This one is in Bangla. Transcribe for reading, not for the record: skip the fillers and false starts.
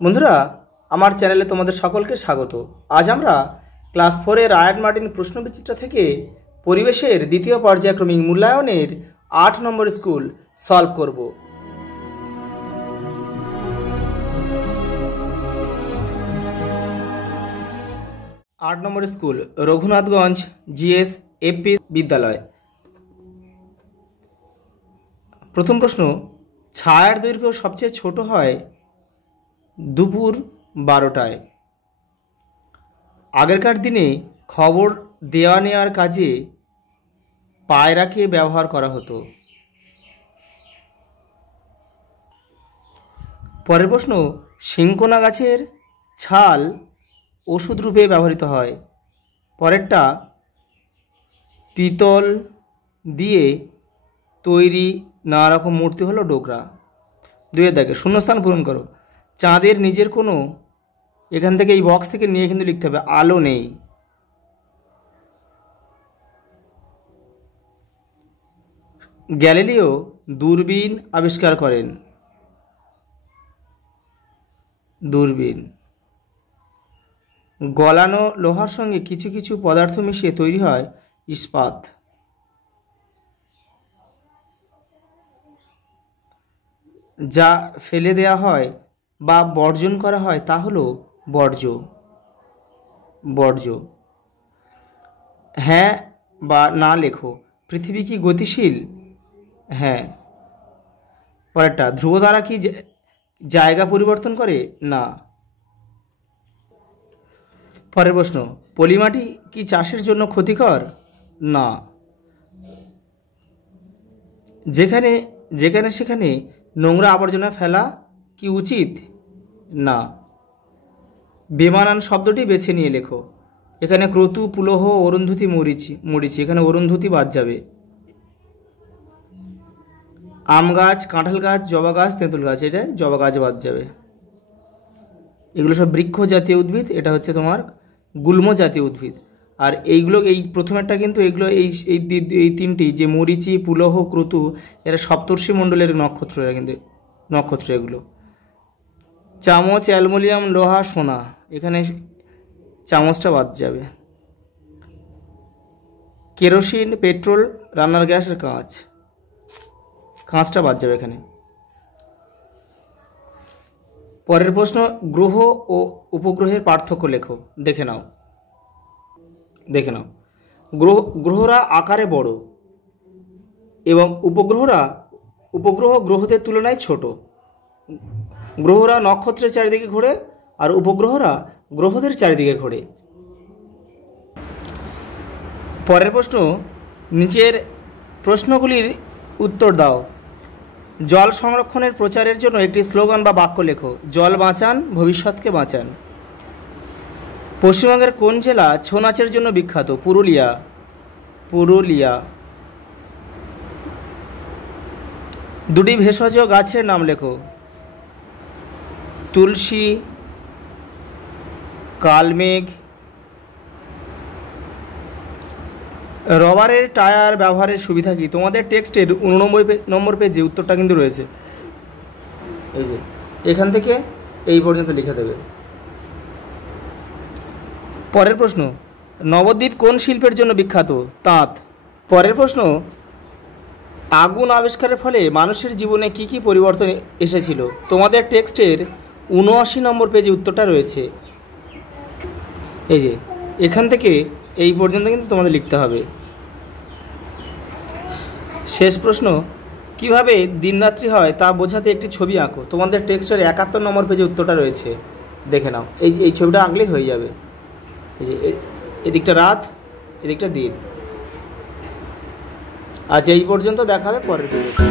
বন্ধুরা, আমার চ্যানেলে তোমাদের সকলকে স্বাগত। আজ আমরা ক্লাস 4-এর রায়ান মার্টিন প্রশ্নবিচিত্রা থেকে পরিবেশের দ্বিতীয় পর্যায়ক্রমিক মূল্যায়নের 8 নম্বর স্কুল সলভ করব। আট নম্বর স্কুল রঘুনাথগঞ্জ জিএস এপি বিদ্যালয়। প্রথম প্রশ্ন, ছায়ার দৈর্ঘ্য সবচেয়ে ছোট হয় দুপুর 12টায়। আগেরকার দিনে খবর দেওয়া নেওয়ার কাজে পায়রাকে ব্যবহার করা হতো। পরের প্রশ্ন, সিংকোনা গাছের ছাল ওষুধ রূপে ব্যবহৃত হয়। পরেরটা, পিতল দিয়ে তৈরি নানা রকম মূর্তি হলো ডোকরা। 2-এর দাগে শূন্যস্থান পূরণ করো। চাঁদের নিজের কোনো, এখান থেকে এই বক্স থেকে নিয়ে কিন্তু লিখতে হবে আলো নেই। গ্যালিলিও দূরবীন আবিষ্কার করেন। দূরবীন। গলানো লোহার সঙ্গে কিছু কিছু পদার্থ মিশিয়ে তৈরি হয় ইস্পাত। যা ফেলে দেয়া হয় বা বর্জন করা হয় তা হলো বর্জ্য। বর্জ্য। হ্যাঁ বা না লেখো। পৃথিবী কি গতিশীল? হ্যাঁ। পরেরটা, ধ্রুবতারা কি জায়গা পরিবর্তন করে? না। পরের প্রশ্ন, পলিমাটি কি চাষের জন্য ক্ষতিকর? না। যেখানে যেখানে সেখানে নোংরা আবর্জনা ফেলা কি উচিত? না। বেমানান শব্দটি বেছে নিয়ে লেখো। এখানে ক্রতু, পুলহ, অরুন্ধতী, মরিচি। এখানে অরুন্ধতী বাদ যাবে। আম গাছ, কাঁঠাল গাছ, জবা গাছ, তেঁতুল গাছ, এটা জবা গাছ বাদ যাবে। এগুলো সব বৃক্ষ জাতীয় উদ্ভিদ, এটা হচ্ছে তোমার গুল্ম জাতীয় উদ্ভিদ। আর এইগুলো, এই প্রথমেরটা কিন্তু এগুলো এই তিনটি যে মরিচি, পুলহ, ক্রতু, এরা সপ্তর্ষি মণ্ডলের নক্ষত্র। এরা কিন্তু নক্ষত্র এগুলো। চামচ, অ্যালুমিনিয়াম, লোহা, সোনা, এখানে চামচটা বাদ যাবে। কেরোসিন, পেট্রোল, রান্নার গ্যাস আর কাঁচটা বাদ যাবে এখানে। পরের প্রশ্ন, গ্রহ ও উপগ্রহের পার্থক্য লেখো। দেখে নাও। গ্রহরা আকারে বড় এবং উপগ্রহ গ্রহদের তুলনায় ছোট। গ্রহরা নক্ষত্রের চারিদিকে ঘোরে আর উপগ্রহরা গ্রহদের চারিদিকে ঘোরে। পরের প্রশ্ন, নিচের প্রশ্নগুলির উত্তর দাও। জল সংরক্ষণের প্রচারের জন্য একটি স্লোগান বা বাক্য লেখো। জল বাঁচান, ভবিষ্যৎকে বাঁচান। পশ্চিমবঙ্গের কোন জেলা ছৌ নাচের জন্য বিখ্যাত? পুরুলিয়া। দুটি ভেষজ গাছের নাম লেখো। তুলসী, কালমেঘ। রবারের টায়ার ব্যবহারের সুবিধা কি? তোমাদের টেক্সটের 89 নম্বর পেজে উত্তরটা কিন্তু রয়েছে। এই যে এখান থেকে এই পর্যন্ত লিখে দেবে। পরের প্রশ্ন, নবদ্বীপ কোন শিল্পের জন্য বিখ্যাত? তাঁত। পরের প্রশ্ন, আগুন আবিষ্কারের ফলে মানুষের জীবনে কি কি পরিবর্তন এসেছিল? তোমাদের টেক্সটের 79 নম্বর পেজে উত্তরটা রয়েছে। এই যে এখান থেকে এই পর্যন্ত কিন্তু তোমাদের লিখতে হবে। শেষ প্রশ্ন, কিভাবে দিনরাত্রি হয় তা বোঝাতে একটি ছবি আঁকো। তোমাদের টেক্সটের 71 নম্বর পেজে উত্তরটা রয়েছে। দেখে নাও। এই ছবিটা আঁকলেই হয়ে যাবে। এই যে এদিকটা রাত, এদিকটা দিন। আজ এই পর্যন্ত, দেখা হবে পরের ভিডিওতে।